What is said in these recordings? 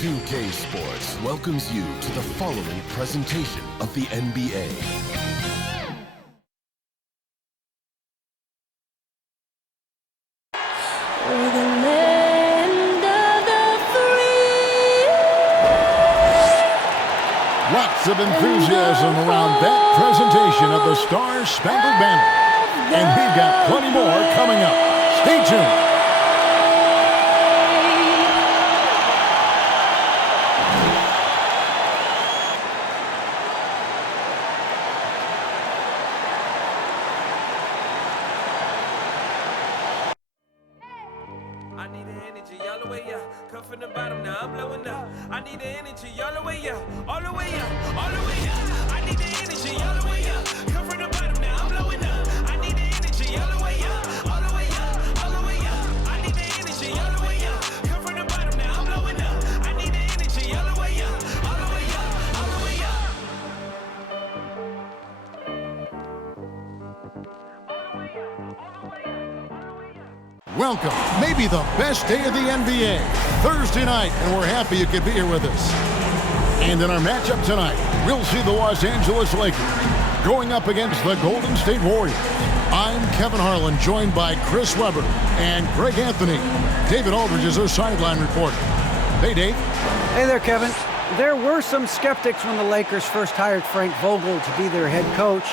2K Sports welcomes you to the following presentation of the NBA. We're the land of the free. Lots of enthusiasm around that presentation of the Star-Spangled Banner. And we've got plenty more coming up. Stay tuned. I need the energy all the way up. Come from the bottom, now I'm blowing up. I need the energy all the way up. All the way up, all the way up. I need the energy all the way up. Come from the bottom, now I'm blowing up. I need the energy all the way up. All the way up, all the way up. I need the energy all the way up. Come from the bottom, now I'm blowing up. I need the energy all the way up. All the way up, all the way up. Welcome, maybe the best day of the NBA, Thursday night, and we're happy you could be here with us. And in our matchup tonight, we'll see the Los Angeles Lakers going up against the Golden State Warriors. I'm Kevin Harlan, joined by Chris Webber and Greg Anthony. David Aldridge is our sideline reporter. Hey, Dave. Hey there, Kevin. There were some skeptics when the Lakers first hired Frank Vogel to be their head coach.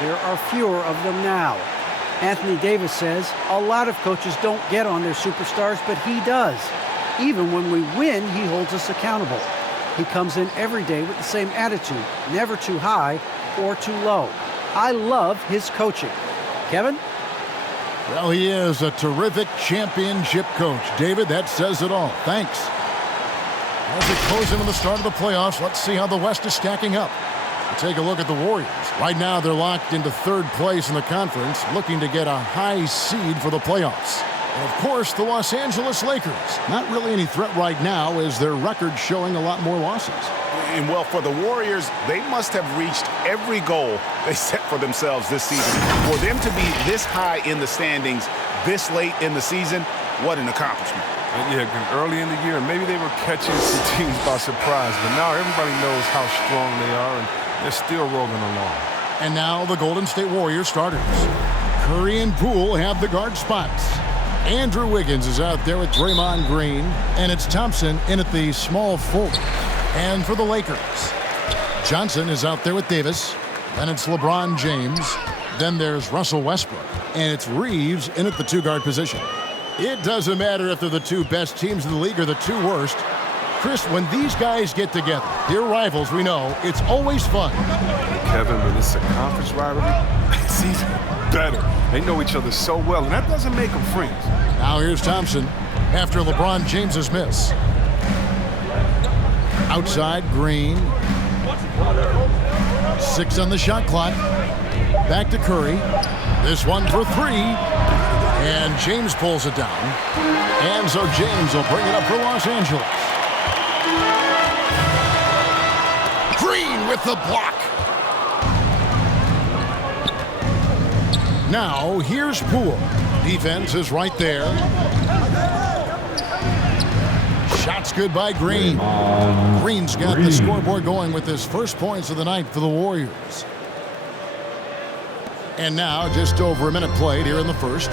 There are fewer of them now. Anthony Davis says a lot of coaches don't get on their superstars, but he does. Even when we win, he holds us accountable. He comes in every day with the same attitude, never too high or too low. I love his coaching. Kevin? Well, he is a terrific championship coach. David, that says it all. Thanks. As we close into the start of the playoffs, let's see how the West is stacking up. We'll take a look at the Warriors. Right now, they're locked into third place in the conference, looking to get a high seed for the playoffs. And, of course, the Los Angeles Lakers. Not really any threat right now, as their record showing a lot more losses. And, well, for the Warriors, they must have reached every goal they set for themselves this season. For them to be this high in the standings this late in the season, what an accomplishment. Yeah, early in the year, maybe they were catching some teams by surprise, but now everybody knows how strong they are, and they're still rolling along. And now the Golden State Warriors starters. Curry and Poole have the guard spots. Andrew Wiggins is out there with Draymond Green, and it's Thompson in at the small forward. And for the Lakers, Johnson is out there with Davis, then it's LeBron James, then there's Russell Westbrook, and it's Reeves in at the two-guard position. It doesn't matter if they're the two best teams in the league or the two worst. Chris, when these guys get together, they're rivals, we know, it's always fun. Kevin, when it's a conference rivalry, it's even better. They know each other so well, and that doesn't make them friends. Now here's Thompson after LeBron James's miss. Outside, Green. 6 on the shot clock. Back to Curry. This one for 3. And James pulls it down. And so James will bring it up for Los Angeles. Green with the block. Now, here's Poole. Defense is right there. Shots good by Green. Green's got the scoreboard going with his first points of the night for the Warriors. And now, just over a minute played here in the first.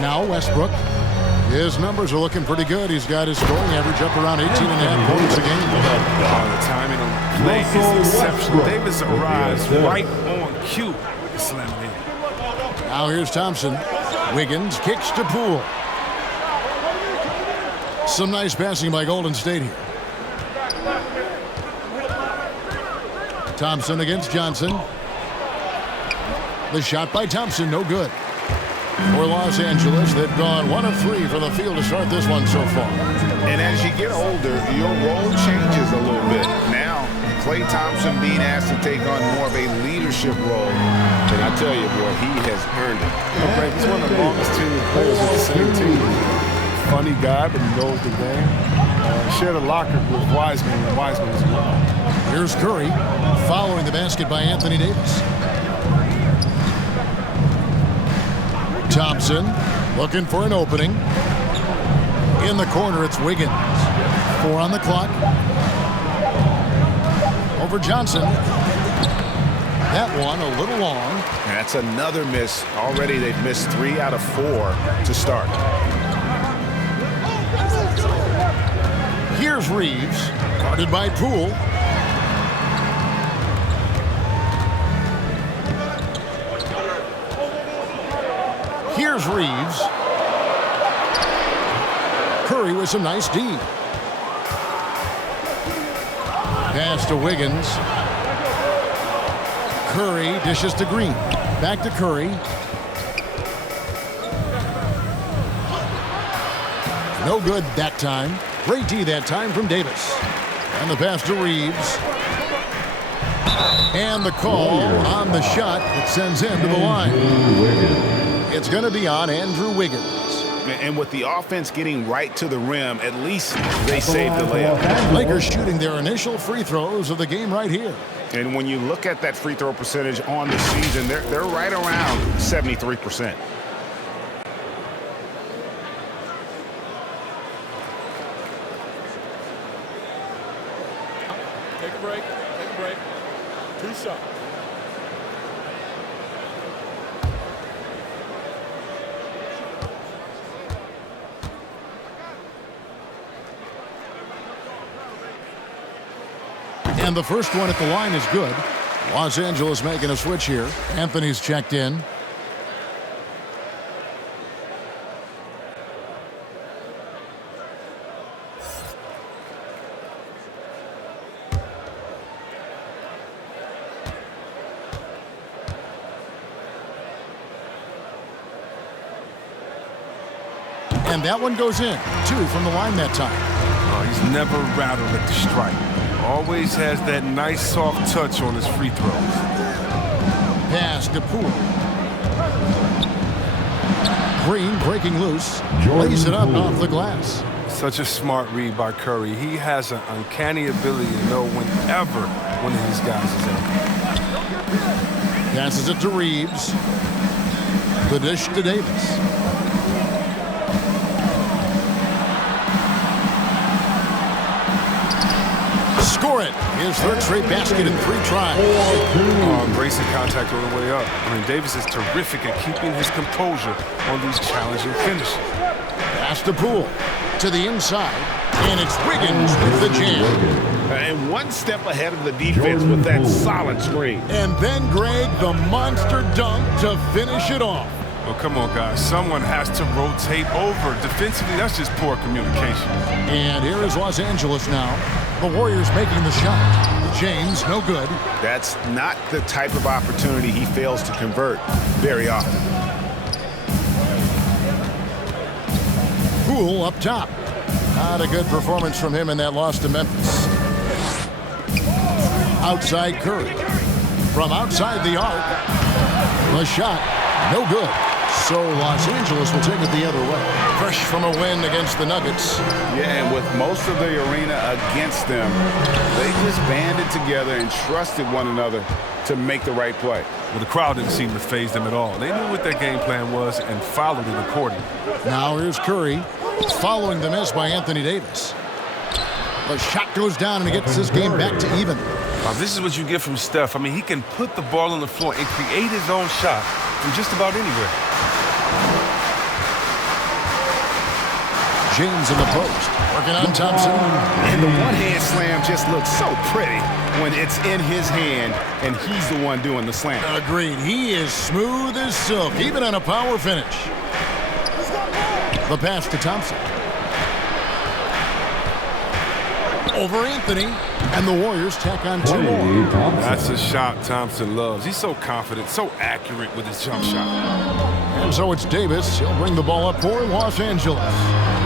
Now Westbrook. His numbers are looking pretty good. He's got his scoring average up around 18.5 points a game. The timing on the play is exceptional. Davis arrives right on cue. Slam it in. Now here's Thompson. Wiggins kicks to Poole. Some nice passing by Golden State here. Thompson against Johnson. The shot by Thompson, no good. For Los Angeles, they've gone 1 of 3 from the field to start this one so far. And as you get older, your role changes a little bit. Now, Klay Thompson being asked to take on more of a leadership role. And I tell you, boy, he has earned it. Okay, he's one of the longest tenured players with the same team. Funny guy, but he knows the game. Shared a locker with Wiseman as well. Here's Curry, following the basket by Anthony Davis. Thompson looking for an opening. In the corner, it's Wiggins. 4 on the clock. Over Johnson. That one a little long. That's another miss. Already they've missed 3 out of 4 to start. Here's Reeves, guarded by Poole. Here's Reeves. Curry with some nice D. Pass to Wiggins. Curry dishes to Green. Back to Curry. No good that time. Great D that time from Davis. And the pass to Reeves. And the call on the shot that sends him to the line. It's going to be on Andrew Wiggins. And with the offense getting right to the rim, at least they saved the layup. Lakers shooting their initial free throws of the game right here. And when you look at that free throw percentage on the season, they're right around 73%. Take a break. 2 shots. And the first one at the line is good. Los Angeles making a switch here. Anthony's checked in. And that one goes in. 2 from the line that time. Oh, he's never rattled at the strike. Always has that nice soft touch on his free throws. Pass to Poole. Green breaking loose. Lays it up off the glass. Such a smart read by Curry. He has an uncanny ability to know whenever one of his guys is out. Passes it to Reeves. The dish to Davis. Score it. His third straight basket in 3 tries. Embracing contact all the way up. I mean, Davis is terrific at keeping his composure on these challenging finishes. Pass to Poole. To the inside. And it's Wiggins with the jam. And one step ahead of the defense with that solid screen. And then Greg, the monster dunk to finish it off. Well, come on, guys. Someone has to rotate over. Defensively, that's just poor communication. And here is Los Angeles now. The Warriors making the shot. James, no good. That's not the type of opportunity he fails to convert very often. Poole up top. Not a good performance from him in that loss to Memphis. Outside Curry. From outside the arc. The shot, no good. So Los Angeles will take it the other way. Fresh from a win against the Nuggets. Yeah, and with most of the arena against them, they just banded together and trusted one another to make the right play. Well, the crowd didn't seem to faze them at all. They knew what their game plan was and followed it accordingly. Now here's Curry, following the miss by Anthony Davis. The shot goes down and he gets this game back to even. Now, this is what you get from Steph. I mean, he can put the ball on the floor and create his own shot from just about anywhere. James in the post, working on Thompson. And the one-hand slam just looks so pretty when it's in his hand and he's the one doing the slam. Agreed. He is smooth as silk, even on a power finish. The pass to Thompson. Over Anthony, and the Warriors tack on 2 more. That's a shot Thompson loves. He's so confident, so accurate with his jump shot. And so it's Davis. He'll bring the ball up for Los Angeles.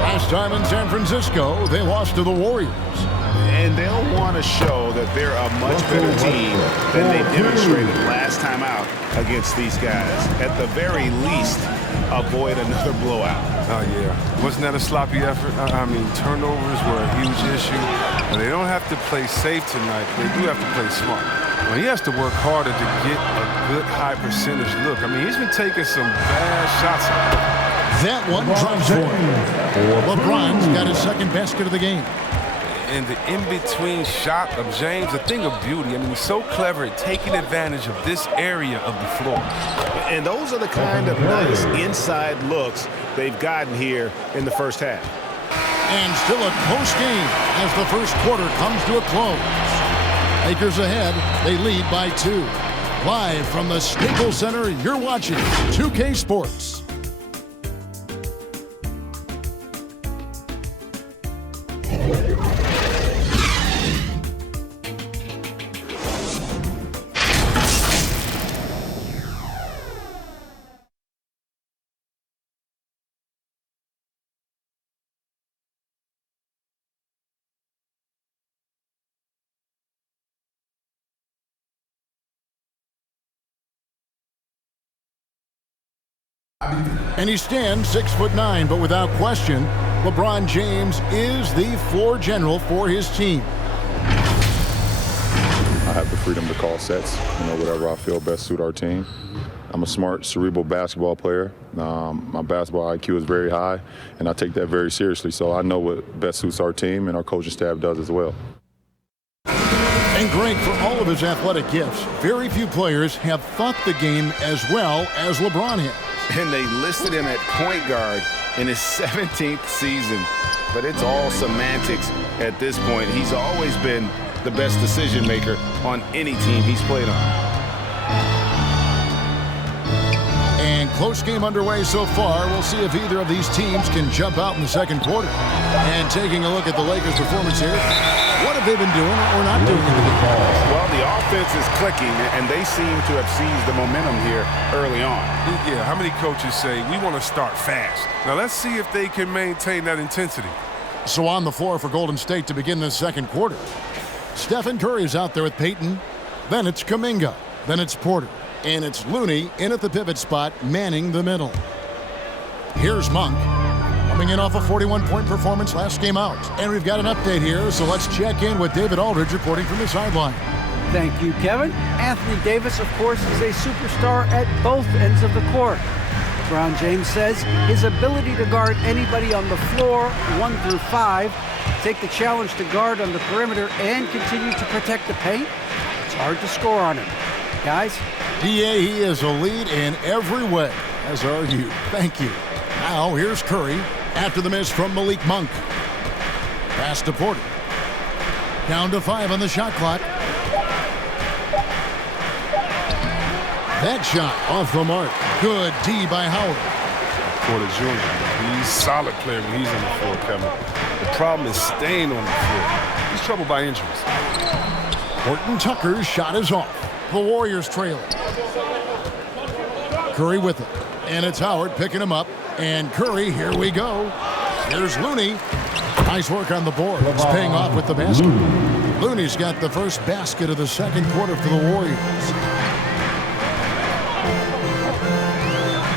Last time in San Francisco, they lost to the Warriors. And they'll want to show that they're a much better team than they demonstrated last time out against these guys. At the very least, avoid another blowout. Oh, yeah. Wasn't that a sloppy effort? I mean, turnovers were a huge issue. And they don't have to play safe tonight. They do have to play smart. Well, he has to work harder to get a good high percentage look. I mean, he's been taking some bad shots. That one drops for him. LeBron's got his second basket of the game. And the in-between shot of James, a thing of beauty. I mean, he's so clever at taking advantage of this area of the floor. And those are the kind of nice inside looks they've gotten here in the first half. And still a close game as the first quarter comes to a close. Lakers ahead. They lead by 2. Live from the Staples Center, you're watching 2K Sports. And he stands 6'9", but without question, LeBron James is the floor general for his team. I have the freedom to call sets, whatever I feel best suit our team. I'm a smart, cerebral basketball player. My basketball IQ is very high, and I take that very seriously. So I know what best suits our team, and our coaching staff does as well. And Greg, for all of his athletic gifts, very few players have thought the game as well as LeBron has. And they listed him at point guard in his 17th season. But it's all semantics at this point. He's always been the best decision maker on any team he's played on. And close game underway so far. We'll see if either of these teams can jump out in the second quarter. And taking a look at the Lakers' performance here, what have they been doing or not doing in the game? Well, the offense is clicking, and they seem to have seized the momentum here early on. Yeah, how many coaches say, we want to start fast? Now, let's see if they can maintain that intensity. So on the floor for Golden State to begin this second quarter. Stephen Curry's out there with Peyton. Then it's Kuminga. Then it's Porter. And it's Looney in at the pivot spot, manning the middle. Here's Monk, coming in off a 41-point performance last game out. And we've got an update here, so let's check in with David Aldridge reporting from the sideline. Thank you, Kevin. Anthony Davis, of course, is a superstar at both ends of the court. LeBron James says his ability to guard anybody on the floor, 1 through 5, take the challenge to guard on the perimeter, and continue to protect the paint, it's hard to score on him. Guys? DA, he is a lead in every way, as are you. Thank you. Now, here's Curry after the miss from Malik Monk. Pass to Porter. Down to 5 on the shot clock. That shot off the mark. Good D by Howard. Porter Jr., he's a solid player when he's on the floor, Kevin. The problem is staying on the floor. He's troubled by injuries. Horton Tucker's shot is off. The Warriors trail. Curry with it. And it's Howard picking him up. And Curry, here we go. Here's Looney. Nice work on the board. It's paying off with the basket. Looney's got the first basket of the second quarter for the Warriors.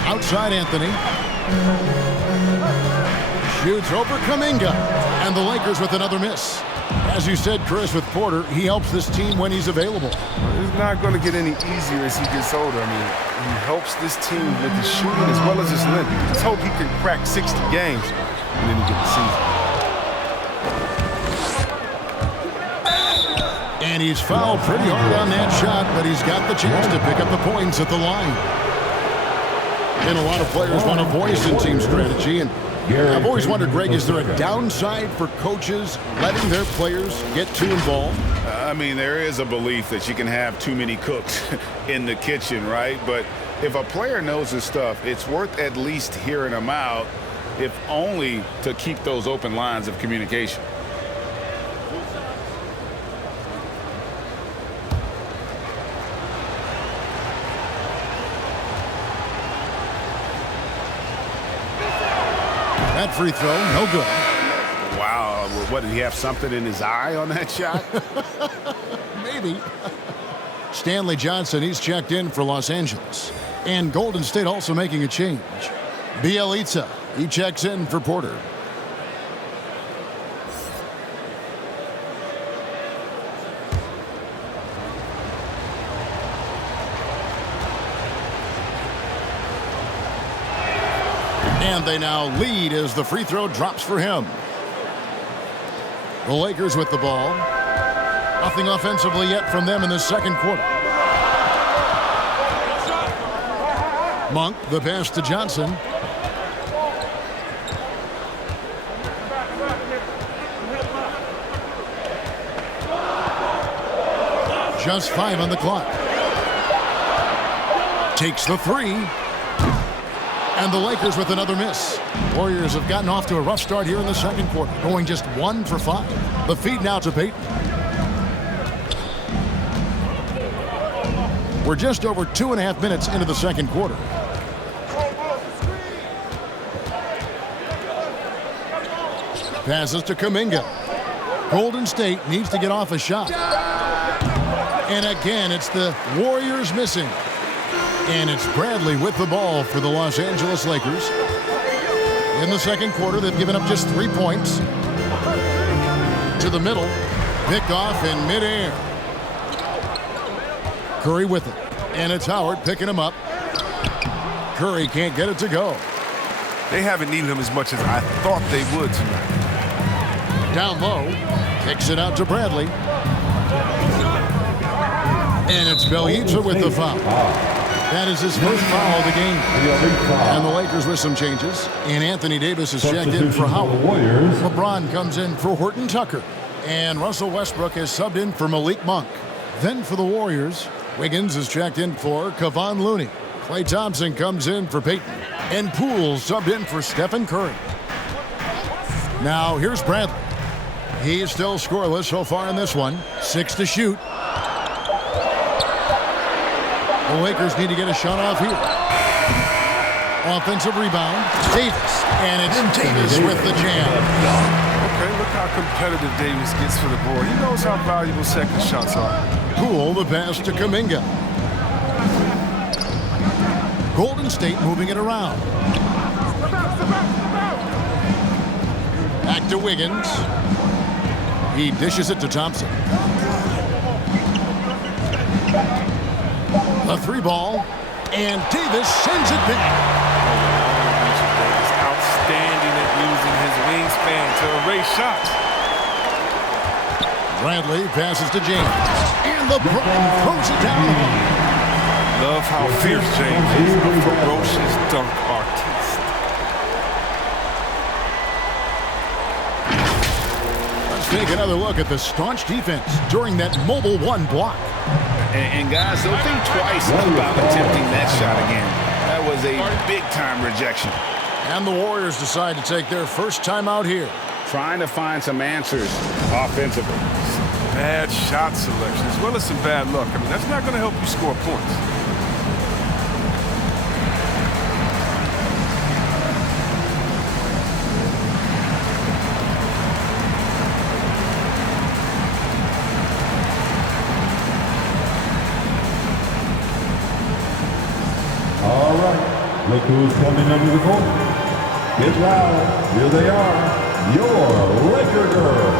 Outside Anthony. Shoots over Kuminga. And the Lakers with another miss. As you said, Chris, with Porter, he helps this team when he's available. It's not going to get any easier as he gets older. I mean, he helps this team with his shooting as well as his length. Let's hope he can crack 60 games and then he get the season. And he's fouled pretty hard on that shot, but he's got the chance to pick up the points at the line. And a lot of players want a voice in team strategy, and I've always wondered, Greg, is there a downside for coaches letting their players get too involved? I mean, there is a belief that you can have too many cooks in the kitchen, right? But if a player knows his stuff, it's worth at least hearing them out, if only to keep those open lines of communication. That free throw, no good. Wow, what, did he have something in his eye on that shot? Maybe. Stanley Johnson, he's checked in for Los Angeles. And Golden State also making a change. Bielitsa, he checks in for Porter. And they now lead as the free throw drops for him. The Lakers with the ball. Nothing offensively yet from them in the second quarter. Monk, the pass to Johnson. Just 5 on the clock. Takes the three. And the Lakers with another miss. Warriors have gotten off to a rough start here in the second quarter, going just 1 for 5. The feed now to Payton. We're just over 2.5 minutes into the second quarter. Passes to Kuminga. Golden State needs to get off a shot. And again, it's the Warriors missing. And it's Bradley with the ball for the Los Angeles Lakers. In the second quarter, they've given up just 3 points. To the middle. Picked off in midair. Curry with it. And it's Howard picking him up. Curry can't get it to go. They haven't needed him as much as I thought they would tonight. Down low. Kicks it out to Bradley. And it's Bjelica with the foul. That is his first foul of the game. And the Lakers with some changes. And Anthony Davis is checked in for Howard. LeBron comes in for Horton Tucker. And Russell Westbrook is subbed in for Malik Monk. Then for the Warriors, Wiggins is checked in for Kevon Looney. Klay Thompson comes in for Payton. And Poole subbed in for Stephen Curry. Now here's Bradley. He's still scoreless so far in this one. 6 to shoot. The Lakers need to get a shot off here. Offensive rebound. Davis. And it's Davis with the jam. Okay, look how competitive Davis gets for the board. He knows how valuable second shots are. Poole, the pass to Kuminga. Golden State moving it around. Back to Wiggins. He dishes it to Thompson. The 3 ball, and Davis sends it back. Outstanding at using his wingspan to erase shots. Bradley passes to James, and LeBron throws it down the line. Love how fierce James is, a ferocious dunk artiste. Let's take another look at the staunch defense during that mobile 1 block. And guys, don't think twice about attempting that shot again. That was a big-time rejection. And the Warriors decide to take their first time out here. Trying to find some answers offensively. Bad shot selection as well as some bad luck. I mean, that's not going to help you score points. Look who's coming under the court. Get loud. Here they are. Your Laker girls.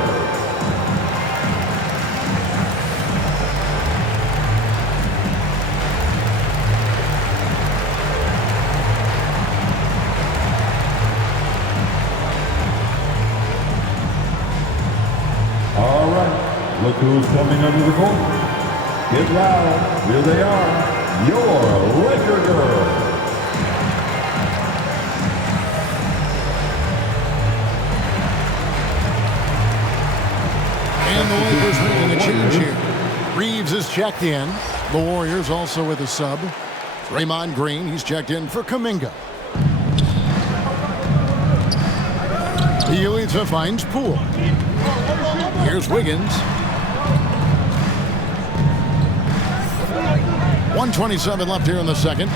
All right. Look who's coming under the court. Get loud. Here they are. Your Laker girls. And the Lakers making a change here. Reeves is checked in. The Warriors also with a sub. Draymond Green, he's checked in for Kuminga. Bjelica finds Poole. Here's Wiggins. 1:27 left here in the second.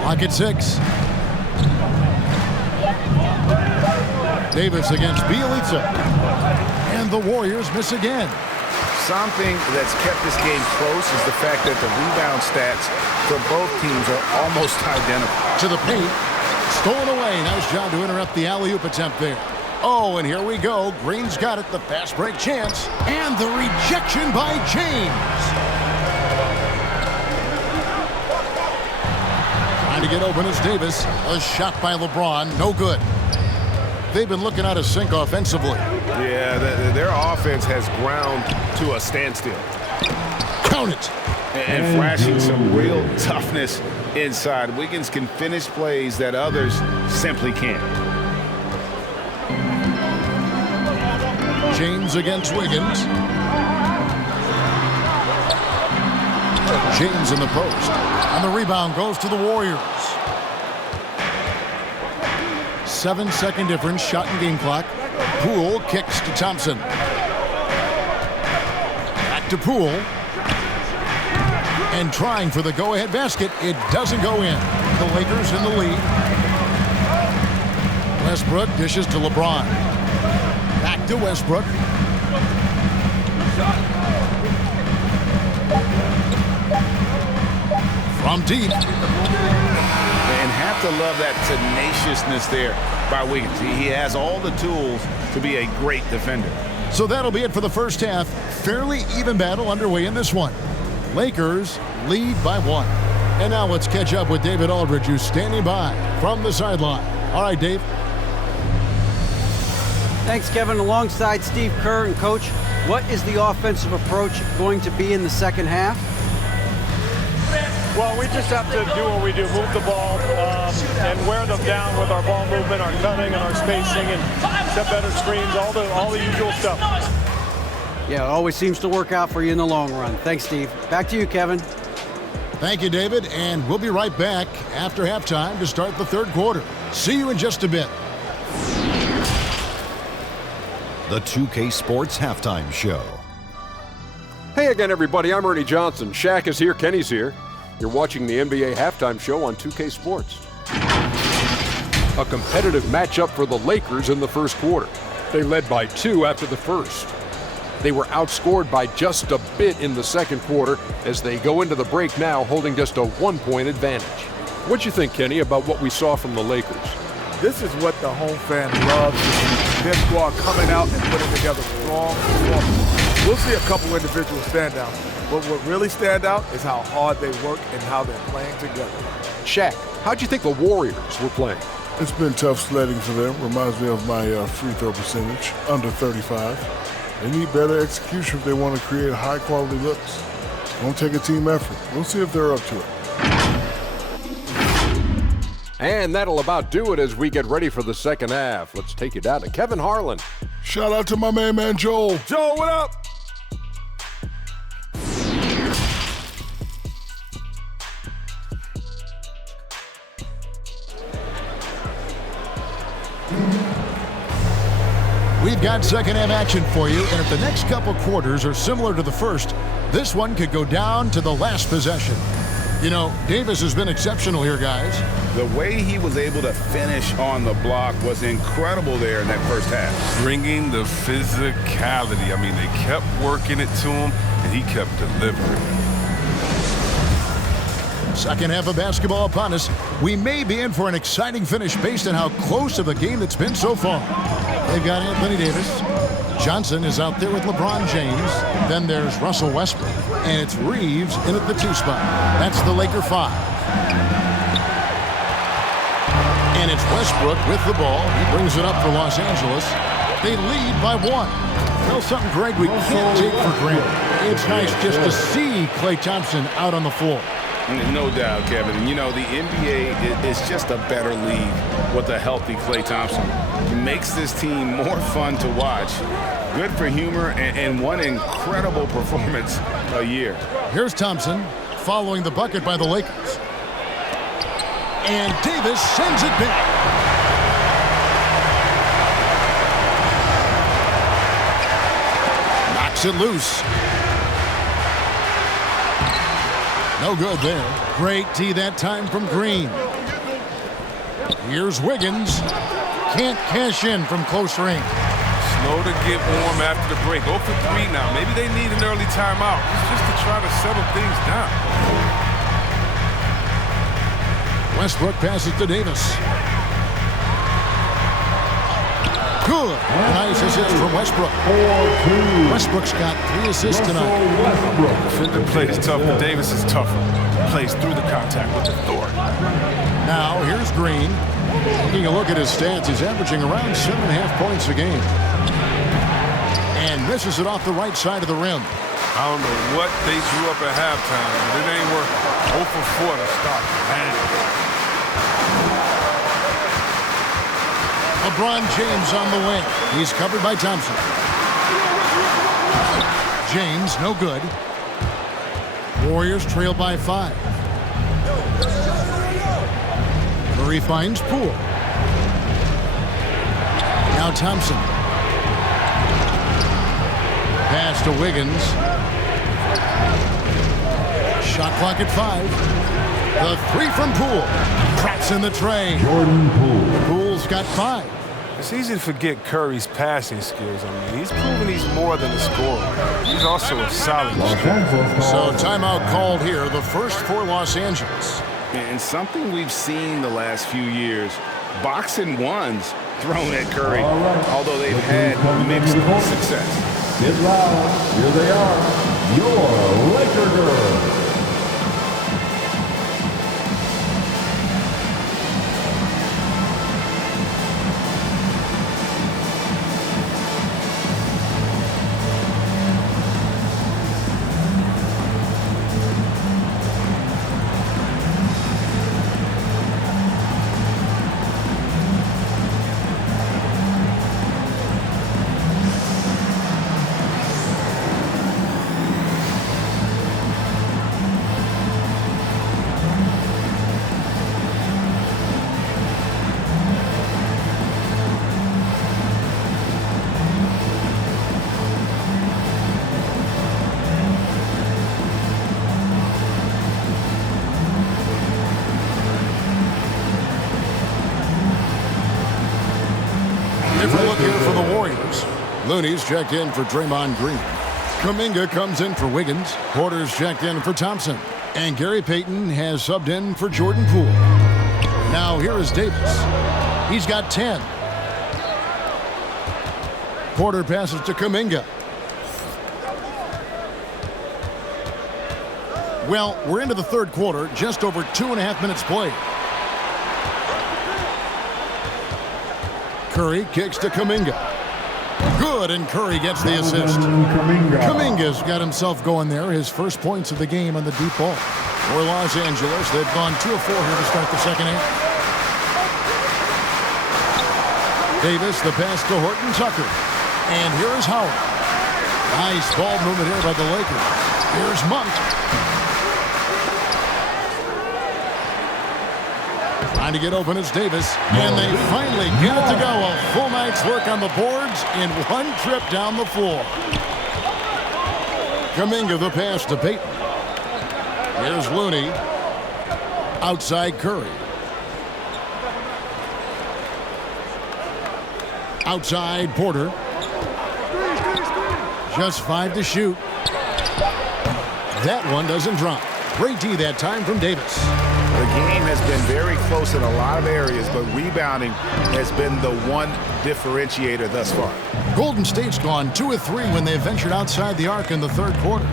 Clock at 6. Davis against Bjelica. And the Warriors miss again. Something that's kept this game close is the fact that the rebound stats for both teams are almost identical. To the paint. Stolen away. Nice job to interrupt the alley-oop attempt there. Oh, and here we go. Green's got it. The fast break chance. And the rejection by James. Trying to get open is Davis. A shot by LeBron. No good. They've been looking out of sync offensively. Yeah, their offense has ground to a standstill. Count it. And flashing some real toughness inside. Wiggins can finish plays that others simply can't. James against Wiggins. James in the post. And the rebound goes to the Warriors. 7-second difference, shot and game clock. Poole kicks to Thompson. Back to Poole. And trying for the go-ahead basket. It doesn't go in. The Lakers in the lead. Westbrook dishes to LeBron. Back to Westbrook. From deep. And have to love that tenaciousness there by Wiggins. He has all the tools to be a great defender. So that'll be it for the first half. Fairly even battle underway in this one. Lakers lead by 1. And now let's catch up with David Aldridge, who's standing by from the sideline. All right, Dave. Thanks, Kevin. Alongside Steve Kerr and Coach, what is the offensive approach going to be in the second half? Well, we just have to do what we do, move the ball and wear them down with our ball movement, our cutting, and our spacing, and set better screens, all the usual stuff. Yeah, it always seems to work out for you in the long run. Thanks, Steve. Back to you, Kevin. Thank you, David, and we'll be right back after halftime to start the third quarter. See you in just a bit. The 2K Sports Halftime Show. Hey again, everybody. I'm Ernie Johnson. Shaq is here. Kenny's here. You're watching the NBA Halftime Show on 2K Sports. A competitive matchup for the Lakers in the first quarter. They led by 2 after the first. They were outscored by just a bit in the second quarter as they go into the break now holding just a 1-point advantage. What you think, Kenny, about what we saw from the Lakers? This is what the home fan loves to see. Their squad coming out and putting together strong performances. We'll see a couple individual standouts, but what really stand out is how hard they work and how they're playing together. Shaq, how'd you think the Warriors were playing? It's been tough sledding for them. Reminds me of my free throw percentage, under 35. They need better execution if they want to create high-quality looks. It's going to take a team effort. We'll see if they're up to it. And that'll about do it as we get ready for the second half. Let's take you down to Kevin Harlan. Shout out to my main man, Joel. Joel, what up? We've got second half action for you, and if the next couple quarters are similar to the first, this one could go down to the last possession. You know, Davis has been exceptional here, guys. The way he was able to finish on the block was incredible there in that first half. Bringing the physicality. I mean, they kept working it to him, and he kept delivering. Second half of basketball upon us. We may be in for an exciting finish based on how close of a game it's been so far. They've got Anthony Davis. Johnson is out there with LeBron James. Then there's Russell Westbrook. And it's Reeves in at the 2 spot. That's the Laker 5. And it's Westbrook with the ball. He brings it up for Los Angeles. They lead by 1. Well, something, Greg, we can't take for granted. It's nice just to see Klay Thompson out on the floor. No doubt, Kevin. And you know, the NBA is just a better league with a healthy Klay Thompson. It makes this team more fun to watch. Good for humor and one incredible performance a year. Here's Thompson following the bucket by the Lakers. And Davis sends it back. Knocks it loose. No good there. Great tee that time from Green. Here's Wiggins. Can't cash in from close range. Slow to get warm after the break. 0 for 3 now. Maybe they need an early timeout. It's just to try to settle things down. Westbrook passes to Davis. Good. Nice assist from Westbrook. Westbrook's got 3 assists tonight. Defender plays tough, but Davis is tougher. Plays through the contact with authority. Now, here's Green. Taking a look at his stats, he's averaging around 7.5 points a game. And misses it off the right side of the rim. I don't know what they drew up at halftime, but it ain't working. 0 for 4 to start. Man. LeBron James on the wing. He's covered by Thompson. James, no good. Warriors trail by 5. Curry finds Poole. Now Thompson. Pass to Wiggins. Shot clock at 5. The 3 from Poole. Traps in the tray. Jordan Poole. Poole's got 5. It's easy to forget Curry's passing skills. I mean, he's proven he's more than a scorer. He's also a solid shooter. So timeout called here, the first for Los Angeles. And something we've seen the last few years, boxing ones thrown at Curry, although they've had mixed success. Get loud. Here they are. Your Laker girls. Different look here for the Warriors. Looney's checked in for Draymond Green. Kuminga comes in for Wiggins. Porter's checked in for Thompson. And Gary Payton has subbed in for Jordan Poole. Now here is Davis. He's got 10. Porter passes to Kuminga. Well, we're into the third quarter, just over 2.5 minutes played. Curry kicks to Kuminga. Good, and Curry gets the assist. Kuminga's got himself going there, his first points of the game on the deep ball. For Los Angeles, they've gone 2 of 4 here to start the second half. Davis, the pass to Horton Tucker. And here is Howard. Nice ball movement here by the Lakers. Here's Monk. Trying to get open is Davis, and they finally get it to go. A full night's work on the boards in one trip down the floor. Kuminga the pass to Payton. Here's Looney. Outside Curry. Outside Porter. Just 5 to shoot. That one doesn't drop. Great D that time from Davis. The game has been very close in a lot of areas, but rebounding has been the one differentiator thus far. Golden State's gone 2 of 3 when they ventured outside the arc in the third quarter.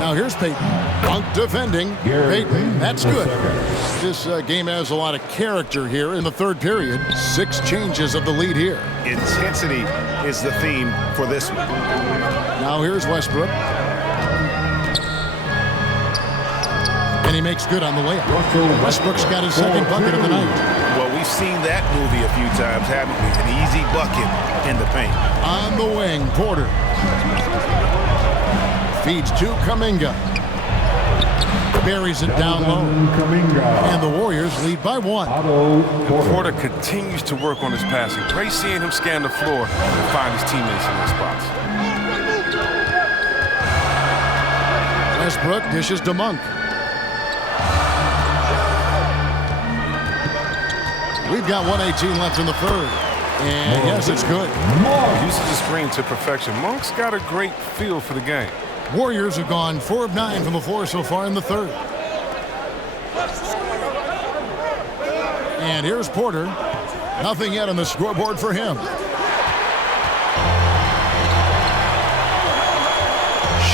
Now here's Payton. Dunk defending. Payton, that's good. This game has a lot of character here in the third period. 6 changes of the lead here. Intensity is the theme for this one. Now here's Westbrook. And he makes good on the layup. Westbrook's got his second bucket of the night. Well, we've seen that movie a few times, haven't we? An easy bucket in the paint. On the wing, Porter. Feeds to Kuminga. Buries it down low. And the Warriors lead by 1. Porter continues to work on his passing. Great seeing him scan the floor and find his teammates in their spots. Westbrook dishes to Monk. We've got 1:18 left in the third. And yes, it's good. Uses the screen to perfection. Monk's got a great feel for the game. Warriors have gone 4 of 9 from the floor so far in the third. And here's Porter. Nothing yet on the scoreboard for him.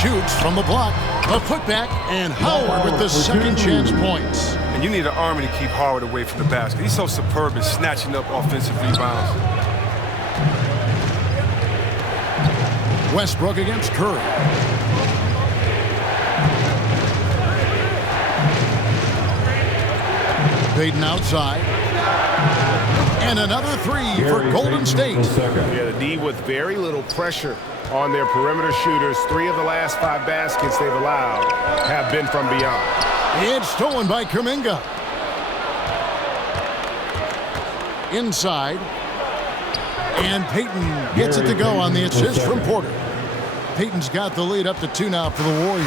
Shoots from the block. A putback, and Howard with the second chance points. And you need an army to keep Howard away from the basket. He's so superb in snatching up offensive rebounds. Westbrook against Curry. Payton outside. And another three for Golden State. Yeah, the D with very little pressure on their perimeter shooters. 3 of the last 5 baskets they've allowed have been from beyond. It's stolen by Kuminga. Inside. And Payton gets it to go on the assist from Porter. Payton's got the lead up to 2 now for the Warriors.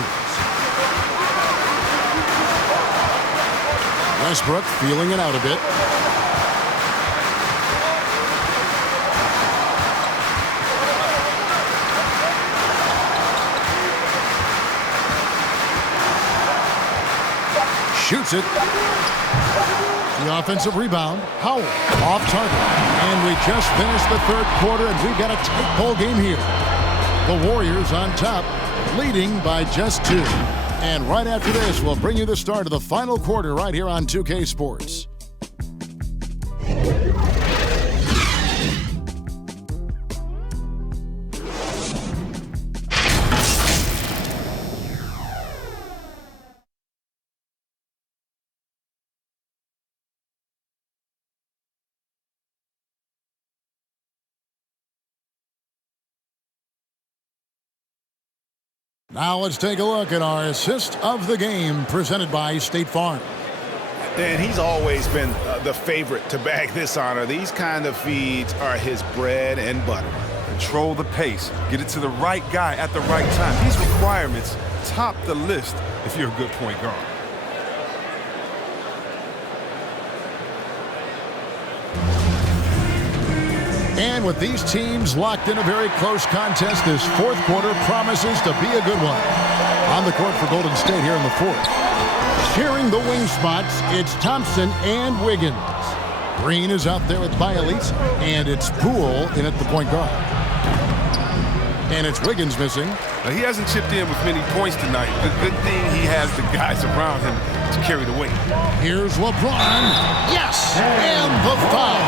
Westbrook feeling it out a bit. Shoots it. The offensive rebound. Howard off target. And we just finished the third quarter, and we've got a tight ball game here. The Warriors on top, leading by just 2. And right after this, we'll bring you the start of the final quarter right here on 2K Sports. Now let's take a look at our assist of the game presented by State Farm. And he's always been the favorite to bag this honor. These kind of feeds are his bread and butter. Control the pace. Get it to the right guy at the right time. These requirements top the list if you're a good point guard. And with these teams locked in a very close contest, this fourth quarter promises to be a good one. On the court for Golden State here in the fourth. Sharing the wing spots, it's Thompson and Wiggins. Green is out there with Bialisa, and it's Poole in at the point guard. And it's Wiggins missing. Now, he hasn't chipped in with many points tonight. The good thing he has the guys around him to carry the weight. Here's LeBron. Yes! And the foul.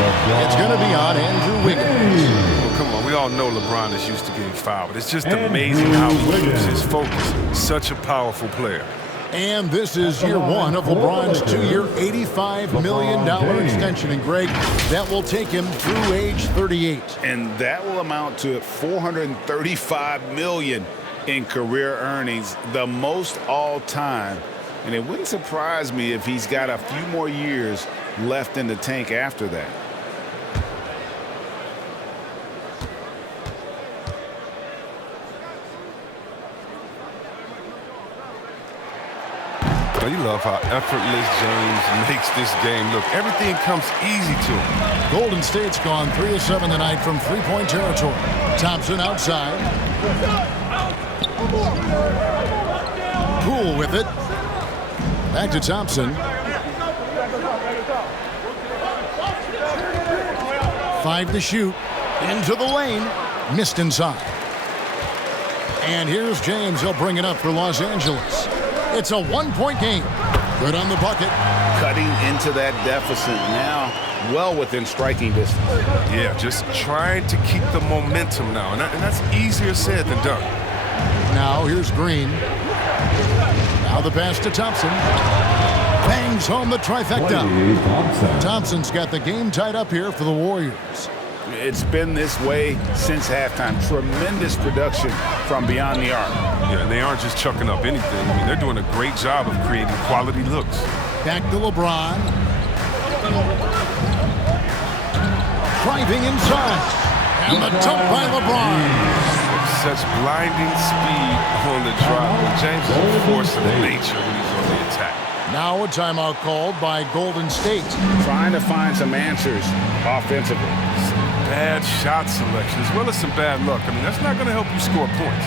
It's going to be on Andrew Wiggins. Well, come on, we all know LeBron is used to getting fouled, but it's just amazing how he keeps his focus. Such a powerful player. And this is year 1 of LeBron's 2-year, $85 million extension. And Greg, that will take him through age 38. And that will amount to $435 million in career earnings, the most all time. And it wouldn't surprise me if he's got a few more years left in the tank after that. You love how effortless James makes this game look. Everything comes easy to him. Golden State's gone 3 of 7 tonight from three-point territory. Thompson outside. Poole with it. Back to Thompson. 5 to shoot. Into the lane. Missed inside. And here's James. He'll bring it up for Los Angeles. It's a 1-point game. Good on the bucket. Cutting into that deficit now, well within striking distance. Yeah, just trying to keep the momentum now, and that's easier said than done. Now here's Green. Now the pass to Thompson. Bangs home the trifecta. Thompson's got the game tied up here for the Warriors. It's been this way since halftime. Tremendous production from beyond the arc. Yeah, and they aren't just chucking up anything. I mean, they're doing a great job of creating quality looks. Back to LeBron. Driving inside. And the dunk by LeBron. Such blinding speed on the drive. James is a force of nature when he's on the attack. Now a timeout called by Golden State. Trying to find some answers offensively. Bad shot selection as well as some bad luck. I mean, that's not going to help you score points.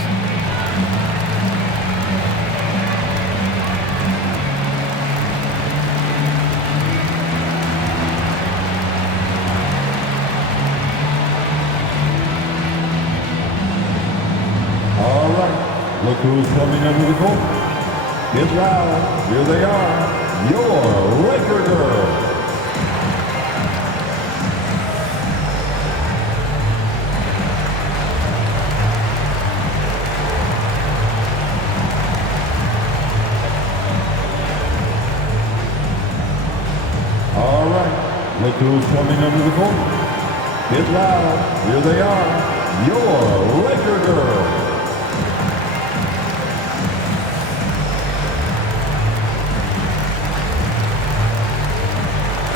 Look who's coming under the court. Get loud. Here they are. Your Laker girls. All right. Look who's coming under the court. Get loud. Here they are. Your Laker girls.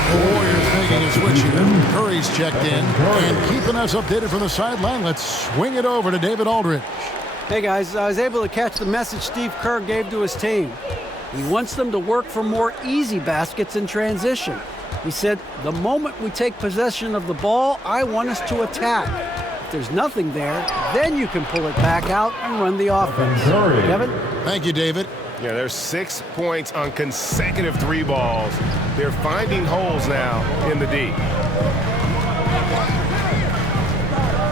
The Warriors making a switch here. Curry's checked in and keeping us updated from the sideline. Let's swing it over to David Aldridge. Hey guys, I was able to catch the message Steve Kerr gave to his team. He wants them to work for more easy baskets in transition. He said, the moment we take possession of the ball, I want us to attack. If there's nothing there, then you can pull it back out and run the offense. Kevin? Thank you, David. Yeah, there's 6 points on consecutive 3 balls. They're finding holes now in the D.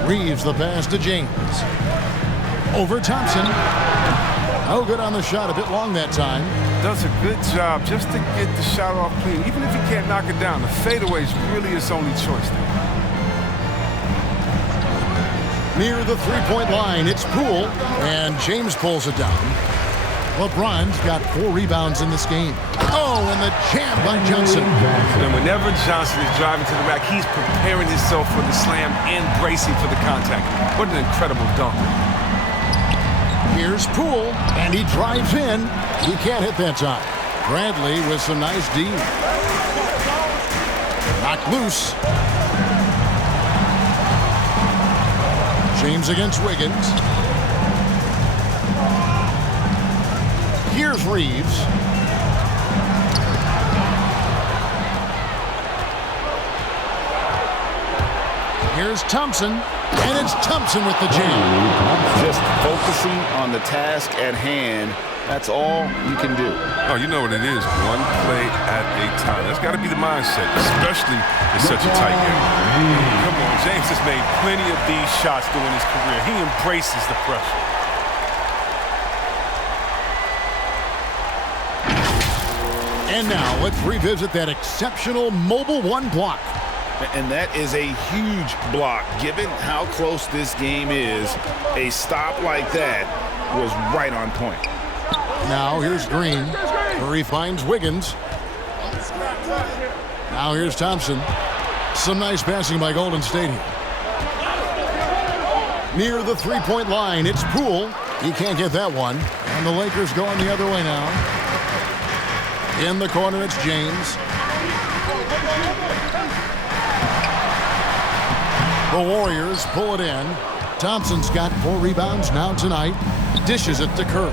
Reeves the pass to James. Over Thompson. Oh, good on the shot. A bit long that time. Does a good job just to get the shot off clean. Even if he can't knock it down, the fadeaway is really his only choice there. Near the three-point line, it's Poole, and James pulls it down. LeBron's got 4 rebounds in this game. Oh, and the jam by Johnson. And whenever Johnson is driving to the rack, he's preparing himself for the slam and bracing for the contact. What an incredible dunk. Here's Poole, and he drives in. He can't hit that time. Bradley with some nice D. Knocked loose. James against Wiggins. Here's Reeves. Here's Thompson, and it's Thompson with the jam. Just focusing on the task at hand, that's all you can do. Oh, you know what it is. One play at a time. That's got to be the mindset, especially in such a tight game. Come on, James has made plenty of these shots during his career. He embraces the pressure. And now let's revisit that exceptional mobile 1 block. And that is a huge block. Given how close this game is, a stop like that was right on point. Now here's Green. Curry finds Wiggins. Now here's Thompson. Some nice passing by Golden State here. Near the three-point line, it's Poole. He can't get that one. And the Lakers going the other way now. In the corner, it's James. The Warriors pull it in. Thompson's got 4 rebounds now tonight. Dishes it to Kerr.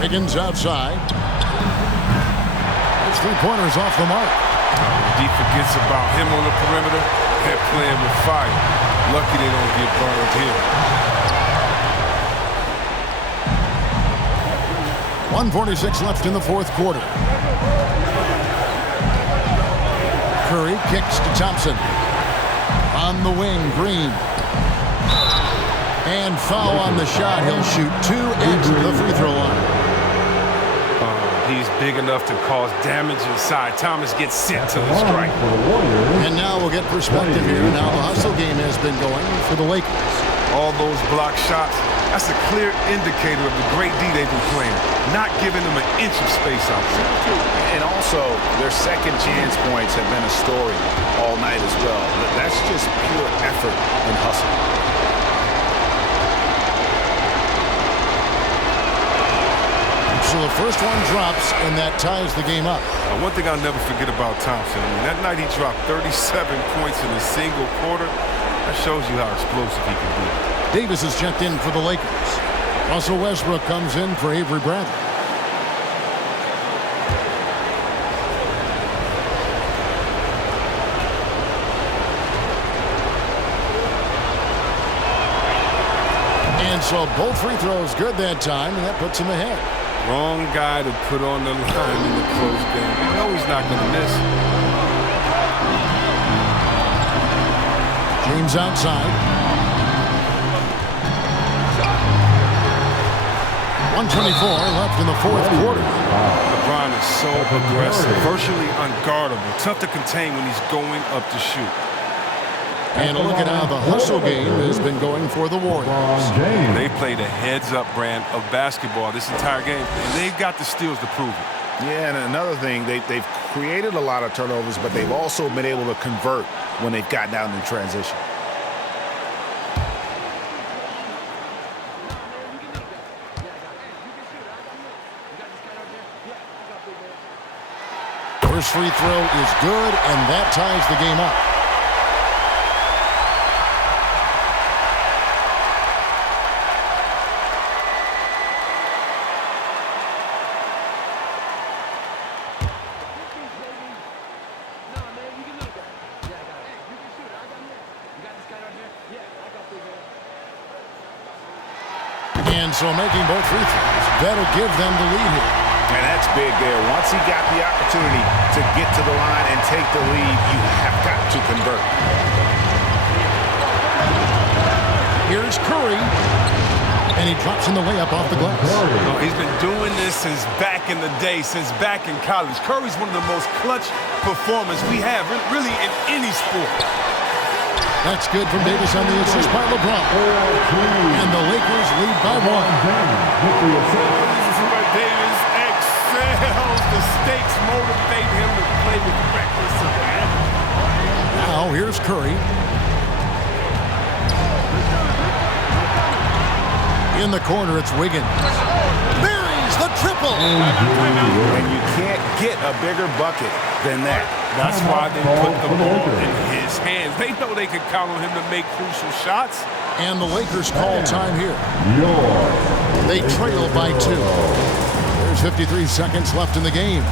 Wiggins outside. His 3-pointers off the mark. He forgets about him on the perimeter. They're playing with fire. Lucky they don't get burned here. 1:46 left in the 4th quarter. Curry kicks to Thompson. On the wing, Green. And foul on the shot. He'll shoot 2 at the free throw line. He's big enough to cause damage inside. Thomas gets sent to the strike. And now we'll get perspective here. Now the hustle game has been going for the Lakers. All those block shots, that's a clear indicator of the great D they've been playing. Not giving them an inch of space out there. And also, their second chance points have been a story all night as well. That's just pure effort and hustle. So the first one drops, and that ties the game up. One thing I'll never forget about Thompson, that night he dropped 37 points in a single quarter. That shows you how explosive he can be. Davis is checked in for the Lakers. Russell Westbrook comes in for Avery Bradley. And so both free throws good that time, and that puts him ahead. Wrong guy to put on the line in the close game. You know he's not going to miss. Teams outside. 124 left in the fourth quarter. Lebron is so aggressive, virtually unguardable, tough to contain when he's going up to shoot. And look at how the hustle game has been going for the Warriors. They played a heads-up brand of basketball this entire game, and they've got the steals to prove it. Yeah, and another thing, they've created a lot of turnovers, but they've also been able to convert when they've gotten out in transition. First free throw is good, and that ties the game up. And so making both free throws, that'll give them the lead here. And that's big there. Once he got the opportunity to get to the line and take the lead, you have got to convert. Here's Curry. And he drops in the layup off the glass. Oh, he's been doing this since back in the day, since back in college. Curry's one of the most clutch performers we have, really, in any sport. That's good from Davis on the assist by LeBron. And the Lakers lead by 1. This is where Davis excels. The stakes motivate him to play with reckless abandon. Now here's Curry. In the corner, it's Wiggins. Buries the triple. And you can't get a bigger bucket than that. That's why they put the ball in his hands. They know they can count on him to make crucial shots. And the Lakers call time here. They trail by 2. There's 53 seconds left in the game.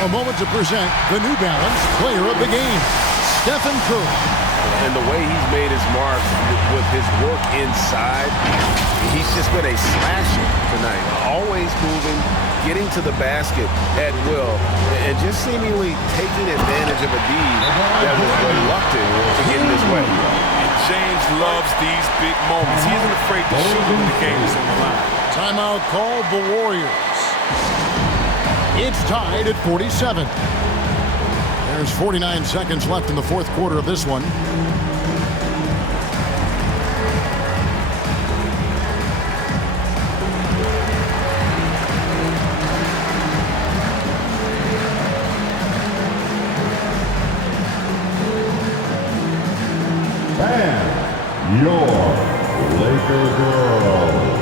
A moment to present the New Balance Player of the Game, Stephen Curry. And the way he's made his mark with his work inside, he's just been a slasher tonight. Always moving, getting to the basket at will, and just seemingly taking advantage of a D that was reluctant to get in his way. And James loves these big moments. He isn't afraid to shoot when the game is on the line. Timeout called the Warriors. It's tied at 47. There's 49 seconds left in the fourth quarter of this one. And your Laker girls.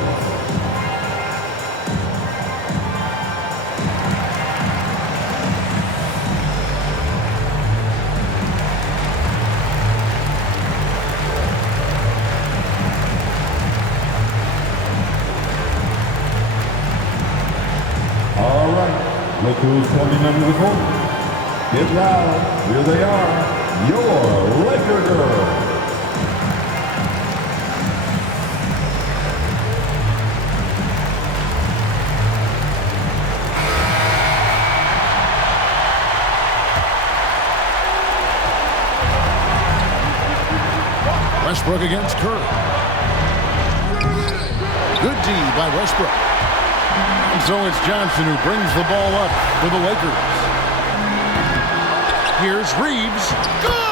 Look who's coming under the court. Get loud. Here they are. Your Laker girls. Westbrook against Curry. Good D by Westbrook. And so it's Johnson who brings the ball up for the Lakers. Here's Reeves. Good!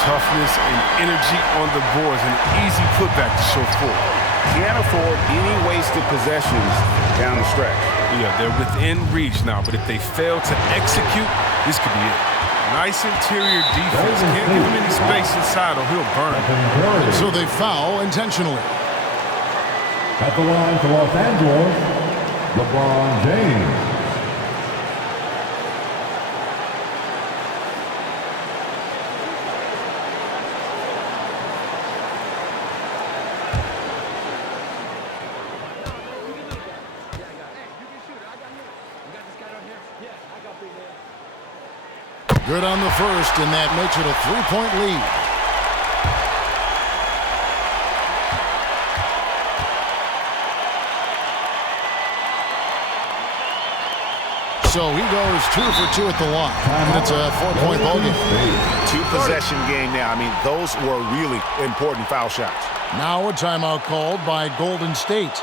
Toughness and energy on the boards. An easy putback to show forward. Can't afford any wasted possessions down the stretch. Yeah, they're within reach now, but if they fail to execute, this could be it. Nice interior defense. Can't give him any space inside or he'll burn. So they foul intentionally. At the line for Los Angeles, Lebron James. Good on the first, and that makes it a 3-point lead. So he goes 2 for 2 at the line, and it's a 4-point ball game. 2-possession game now. I mean, those were really important foul shots. Now a timeout called by Golden State.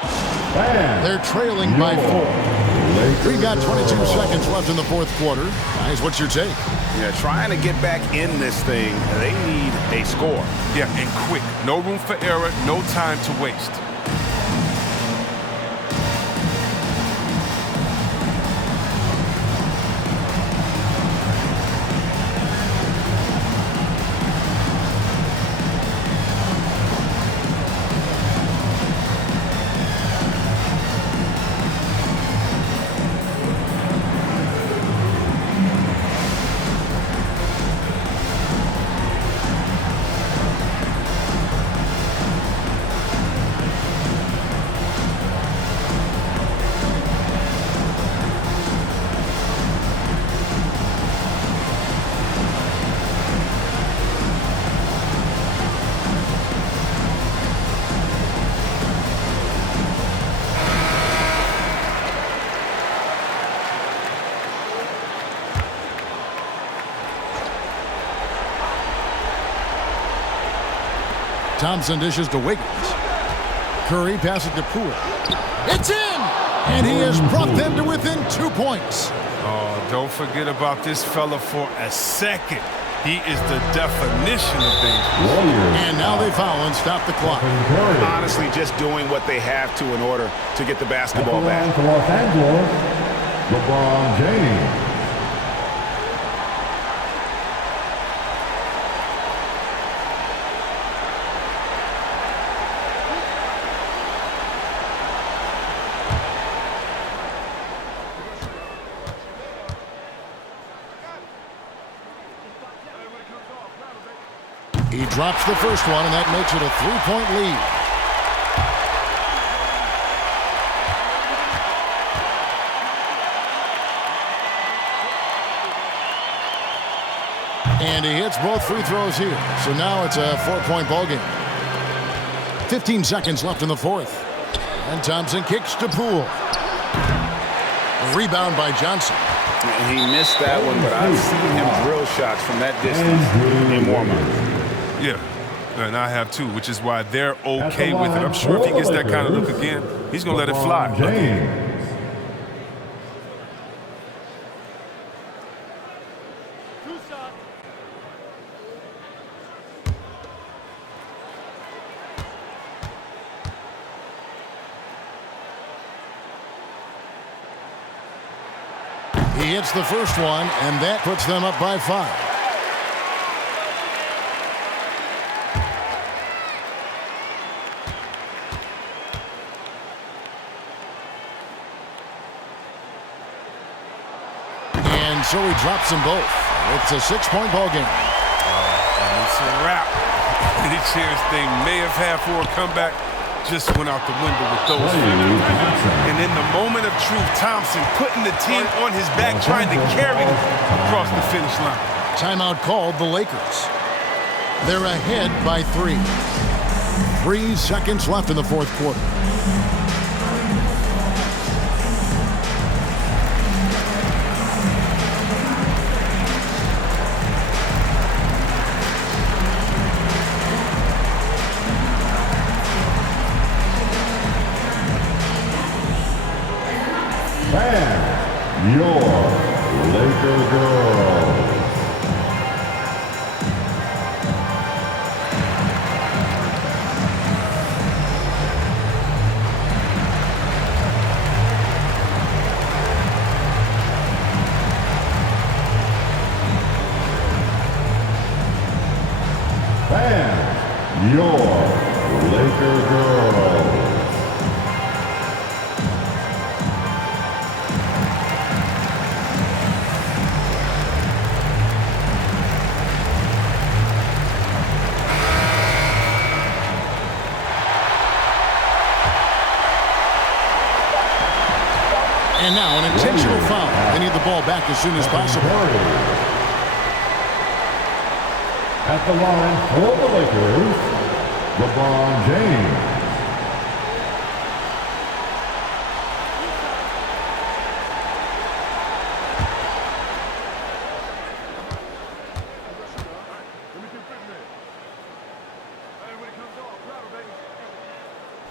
They're trailing by 4. We got 22 seconds left in the fourth quarter. Guys, what's your take? Yeah, trying to get back in this thing, they need a score. Yeah, and quick. No room for error, no time to waste. Thompson dishes to Wiggins. Curry passes to Poole. It's in! And he has brought them to within 2 points. Oh, don't forget about this fella for a second. He is the definition of danger. And now they foul and stop the clock. Honestly, just doing what they have to in order to get the basketball back. For Los Angeles, LeBron James. He drops the first one, and that makes it a 3-point lead. And he hits both free throws here. So now it's a 4-point ball game. 15 seconds left in the fourth. And Thompson kicks to Poole. A rebound by Johnson. He missed that one, but I've seen him drill shots from that distance in warm-up. Yeah, and I have too, which is why they're okay with it. I'm sure if he gets that kind of look again, he's going to let it fly. He hits the first one, and that puts them up by 5. And so he drops them both. It's a 6-point ball game. And it's a wrap. Any chance they may have had for a comeback just went out the window with those feelings. And in the moment of truth, Thompson putting the team on his back, trying to carry them across the finish line. Timeout called the Lakers. They're ahead by 3. 3 seconds left in the fourth quarter. Your Laker girls. and your Laker girls. And now an intentional foul. They need the ball back as soon as possible. At the line for the Lakers, Lebron James.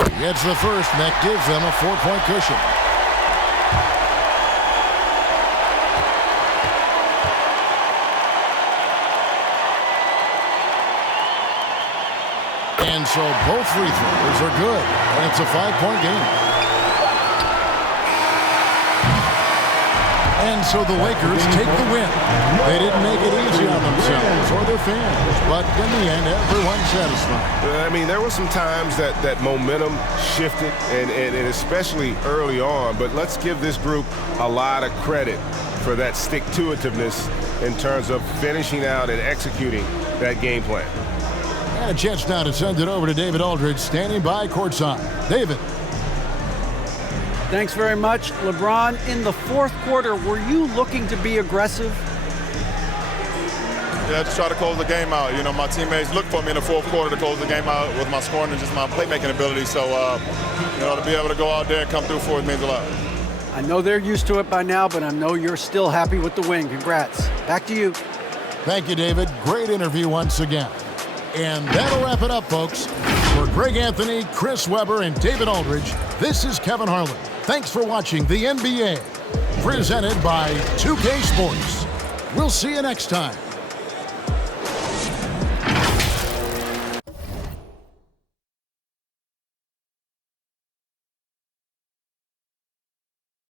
He gets the first, and that gives them a 4-point cushion. And so both free throws are good. And it's a 5-point game. And so the Lakers take the win. They didn't make it easy on themselves or their fans. But in the end, everyone's satisfied. I mean, there were some times that momentum shifted, and especially early on. But let's give this group a lot of credit for that stick-to-itiveness in terms of finishing out and executing that game plan. And a chance now to send it over to David Aldridge, standing by courtside. David. Thanks very much. LeBron, in the fourth quarter, were you looking to be aggressive? Yeah, just try to close the game out. You know, my teammates looked for me in the fourth quarter to close the game out with my scoring and just my playmaking ability. So, you know, to be able to go out there and come through for it means a lot. I know they're used to it by now, but I know you're still happy with the win. Congrats. Back to you. Thank you, David. Great interview once again. And that'll wrap it up, folks. For Greg Anthony, Chris Webber, and David Aldridge, this is Kevin Harlan. Thanks for watching the NBA, presented by 2K Sports. We'll see you next time.